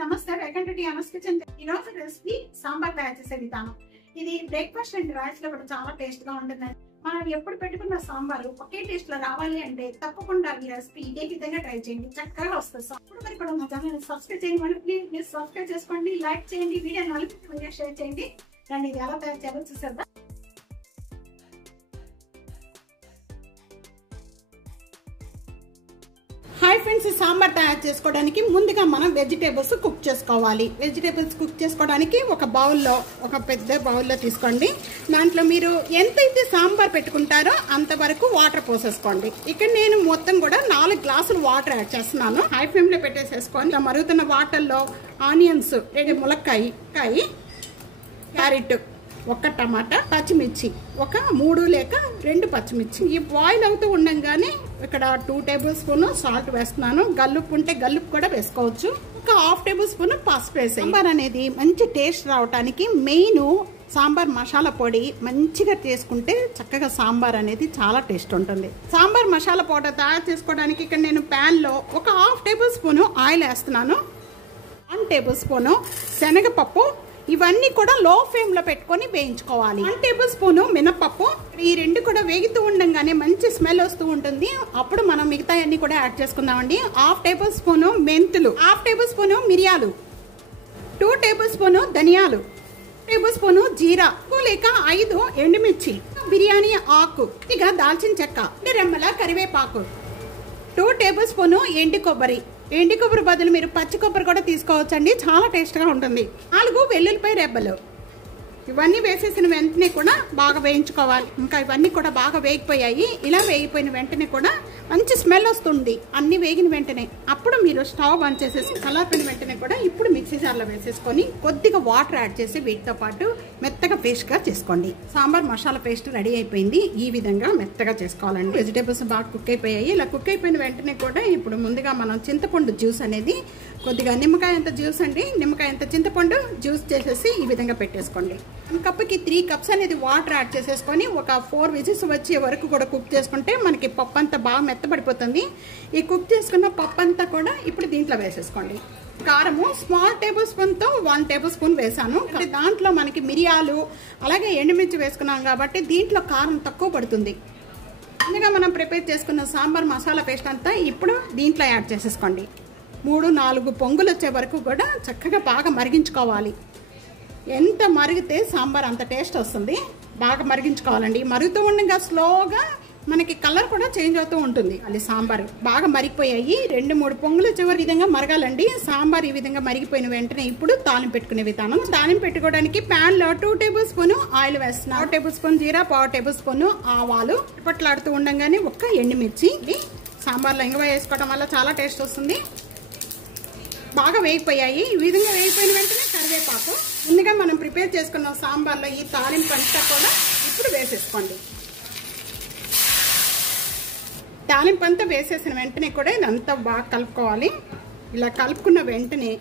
నమస్తే, welcome to Anas kitchen. ఈ రోజు రెసిపీ సాంబార్ తయారు చేసే విధానం. ఇది బ్రేక్ఫాస్ట్ అండ్ రైస్ లో కూడా చాలా టేస్ట్ గా ఉంటుంది. మనం ఎప్పుడు పెట్టుకున్న సాంబారు ఒకే టేస్ట్ లో రావాలి అంటే తప్పకుండా ఈ రెసిపీ ఇదే విధంగా ట్రై చేయండి, చక్కగా వస్తుంది. అప్పుడు మరి కూడా మా ఛానల్ సబ్స్క్రైబ్ చేయండి. ప్లీజ్ సబ్స్క్రైబ్ చేసుకోండి, లైక్ చేయండి, వీడియో నలుగురికి షేర్ చేయండి. రండి ఇది ఎలా తయారు చేయాలో చూసేద్దాం. హాయ్ ఫ్రెండ్స్, సాంబార్ తయారు చేసుకోవడానికి ముందుగా మనం వెజిటేబుల్స్ కుక్ చేసుకోవాలి. వెజిటేబుల్స్ కుక్ చేసుకోవడానికి ఒక పెద్ద బౌల్లో తీసుకోండి. దాంట్లో మీరు ఎంతైతే సాంబార్ పెట్టుకుంటారో అంతవరకు వాటర్ పోసేసుకోండి. ఇక్కడ నేను మొత్తం కూడా 4 గ్లాసులు వాటర్ యాడ్ చేస్తున్నాను. హై ఫ్లేమ్ లో పెట్టేసేసుకొని మరుగుతున్న వాటర్లో ఆనియన్స్, 2 ములక్కాయ, క్యారెట్, 1 టమాటా, పచ్చిమిర్చి, 3 లేక 2 పచ్చిమిర్చి. ఈ బాయిల్ అవుతూ ఉండగానే ఇక్కడ 2 టేబుల్ స్పూన్ సాల్ట్ వేస్తున్నాను. గల్లుప్పు ఉంటే గల్లుప్పు కూడా వేసుకోవచ్చు. 1/2 టేబుల్ స్పూన్ పసుపు వేసి సాంబార్ అనేది మంచి టేస్ట్ రావడానికి మెయిన్ సాంబార్ మసాలా పొడి మంచిగా చేసుకుంటే చక్కగా సాంబార్ అనేది చాలా టేస్ట్ ఉంటుంది. సాంబార్ మసాలా పౌడర్ తయారు చేసుకోవడానికి ఇక్కడ నేను ప్యాన్ లో 1/2 టేబుల్ స్పూన్ ఆయిల్ వేస్తున్నాను. 1 టేబుల్ స్పూన్ శనగపప్పు, ఇవన్నీ కూడా లో ఫ్లేమ్ లో పెట్టుకొని వేయించుకోవాలి. 1 టేబుల్ స్పూన్ మినపప్పు. ఈ 2 కూడా వేగుతూ ఉండగానే మంచి స్మెల్ వస్తూ ఉంటుంది. అప్పుడు మనం మిగతా అన్ని కూడా యాడ్ చేసుకుందామండి. 1/2 టేబుల్ స్పూన్ మెంతులు, 1/2 టేబుల్ స్పూన్ మిరియాలు, 2 టేబుల్ స్పూన్ ధనియాలు, 1 టేబుల్ స్పూన్ జీరా లేక 5 ఎండుమిర్చి, బిర్యానీ ఆకు, ఇక దాల్చిన చెక్క, రెమ్మల కరివేపాకు, 2 టేబుల్ స్పూన్ ఎండు కొబ్బరి. ఎండు కొబ్బరి బదులు మీరు పచ్చి కొబ్బరి కూడా తీసుకోవచ్చండి, చాలా టేస్ట్గా ఉంటుంది. 4 వెల్లుల్లిపాయ రెబ్బలు. ఇవన్నీ వేసేసిన వెంటనే కూడా బాగా వేయించుకోవాలి. ఇంకా ఇవన్నీ కూడా బాగా వేగిపోయాయి. ఇలా వేగిపోయిన వెంటనే కూడా మంచి స్మెల్ వస్తుంది. అన్ని వేగిన వెంటనే అప్పుడు మీరు స్టవ్ బంద్ చేసేసి చల్లారిపోయిన వెంటనే కూడా ఇప్పుడు మిక్సీ జార్లో వేసేసుకొని కొద్దిగా వాటర్ యాడ్ చేసి వీటితో పాటు మెత్తగా పేస్ట్గా చేసుకోండి. సాంబార్ మసాలా పేస్ట్ రెడీ అయిపోయింది. ఈ విధంగా మెత్తగా చేసుకోవాలండి. వెజిటేబుల్స్ బాగా కుక్ అయిపోయాయి. ఇలా కుక్ అయిపోయిన వెంటనే కూడా ఇప్పుడు ముందుగా మనం చింతపండు జ్యూస్ అనేది కొద్దిగా నిమ్మకాయ అంత జ్యూస్ అండి, నిమ్మకాయ అంత చింతపండు జ్యూస్ చేసేసి ఈ విధంగా పెట్టేసుకోండి. 1 కప్పుకి 3 కప్స్ అనేది వాటర్ యాడ్ చేసేసుకొని 4 విజిల్స్ వచ్చే వరకు కూడా కుక్ చేసుకుంటే మనకి పప్పు అంతా బాగా మెత్తబడిపోతుంది. ఈ కుక్ చేసుకున్న పప్పు అంతా కూడా ఇప్పుడు దీంట్లో వేసేసుకోండి. కారము స్మాల్ టేబుల్ స్పూన్తో 1 టేబుల్ స్పూన్ వేసాను. దాంట్లో మనకి మిరియాలు అలాగే ఎండుమిర్చి వేసుకున్నాం కాబట్టి దీంట్లో కారం తక్కువ పడుతుంది. ముందుగా మనం ప్రిపేర్ చేసుకున్న సాంబార్ మసాలా పేస్ట్ అంతా ఇప్పుడు దీంట్లో యాడ్ చేసేసుకోండి. 3-4 పొంగులు వచ్చే వరకు కూడా చక్కగా బాగా మరిగించుకోవాలి. ఎంత మరిగితే సాంబార్ అంత టేస్ట్ వస్తుంది. బాగా మరిగించుకోవాలండి. మరుగుతూ ఉండగా స్లోగా మనకి కలర్ కూడా చేంజ్ అవుతూ ఉంటుంది. అది సాంబార్ బాగా మరిగిపోయాయి. 2-3 పొంగులు వచ్చేవారు విధంగా మరగాలండి. సాంబార్ ఈ విధంగా మరిగిపోయిన వెంటనే ఇప్పుడు తాలింపు పెట్టుకునే విధానం. తాలింపు పెట్టుకోవడానికి ప్యాన్ లో 2 టేబుల్ స్పూన్ ఆయిల్ వేస్తున్నాను. 1 టేబుల్ స్పూన్ జీరా, 1/2 టేబుల్ స్పూన్ ఆవాలు, పట్లాడుతూ ఉండగానే 1 ఎండుమిర్చి. సాంబార్లో ఇంగువ వేసుకోవడం వల్ల చాలా టేస్ట్ వస్తుంది. బాగా వేగిపోయాయి. ఈ విధంగా వేగిపోయిన వెంటనే కరివేపాకు. ముందుగా మనం ప్రిపేర్ చేసుకున్న సాంబార్లో ఈ తాలింపు అంతా కూడా ఇప్పుడు వేసేసుకోండి. తాలింపు అంతా వేసేసిన వెంటనే కూడా ఇదంతా బాగా కలుపుకోవాలి. ఇలా కలుపుకున్న వెంటనే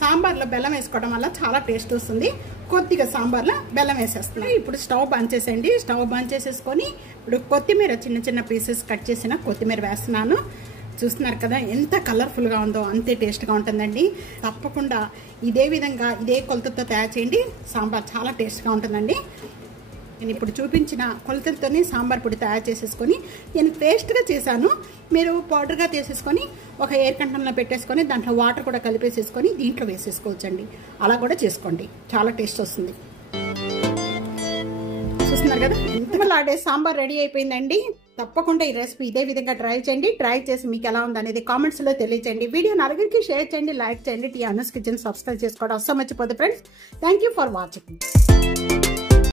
సాంబార్లో బెల్లం వేసుకోవడం వల్ల చాలా టేస్ట్ వస్తుంది. కొద్దిగా సాంబార్లో బెల్లం వేసేస్తున్నాం. ఇప్పుడు స్టవ్ బంద్ చేసేయండి. స్టవ్ బంద్ చేసేసుకొని ఇప్పుడు కొత్తిమీర, చిన్న పీసెస్ కట్ చేసిన కొత్తిమీర వేస్తున్నాను. చూస్తున్నారు కదా ఎంత కలర్ఫుల్గా ఉందో, అంతే టేస్ట్గా ఉంటుందండి. తప్పకుండా ఇదే విధంగా ఇదే కొలతతో తయారు చేయండి. సాంబార్ చాలా టేస్ట్గా ఉంటుందండి. నేను ఇప్పుడు చూపించిన కొలతలతోనే సాంబార్ పొడి తయారు చేసేసుకొని నేను పేస్ట్గా చేశాను. మీరు పౌడర్గా తీసేసుకొని ఒక ఎయిర్ కంటైనర్లో పెట్టేసుకొని దాంట్లో వాటర్ కూడా కలిపేసేసుకొని దీంట్లో వేసేసుకోవచ్చండి. అలా కూడా చేసుకోండి, చాలా టేస్ట్ వస్తుంది. చూస్తున్నారు కదా ఎంతలాడే సాంబార్ రెడీ అయిపోయిందండి. తప్పకుండా ఈ రెసిపీ ఇదే విధంగా ట్రై చేయండి. ట్రై చేసి మీకు ఎలా ఉందనేది కామెంట్స్ లో తెలియజేయండి. వీడియో నలుగురికి షేర్ చేయండి, లైక్ చేయండి. అనస్ కిచెన్ సబ్స్క్రైబ్ చేసుకోవడం అస్సలు మర్చిపోదు friends. Thank you for watching.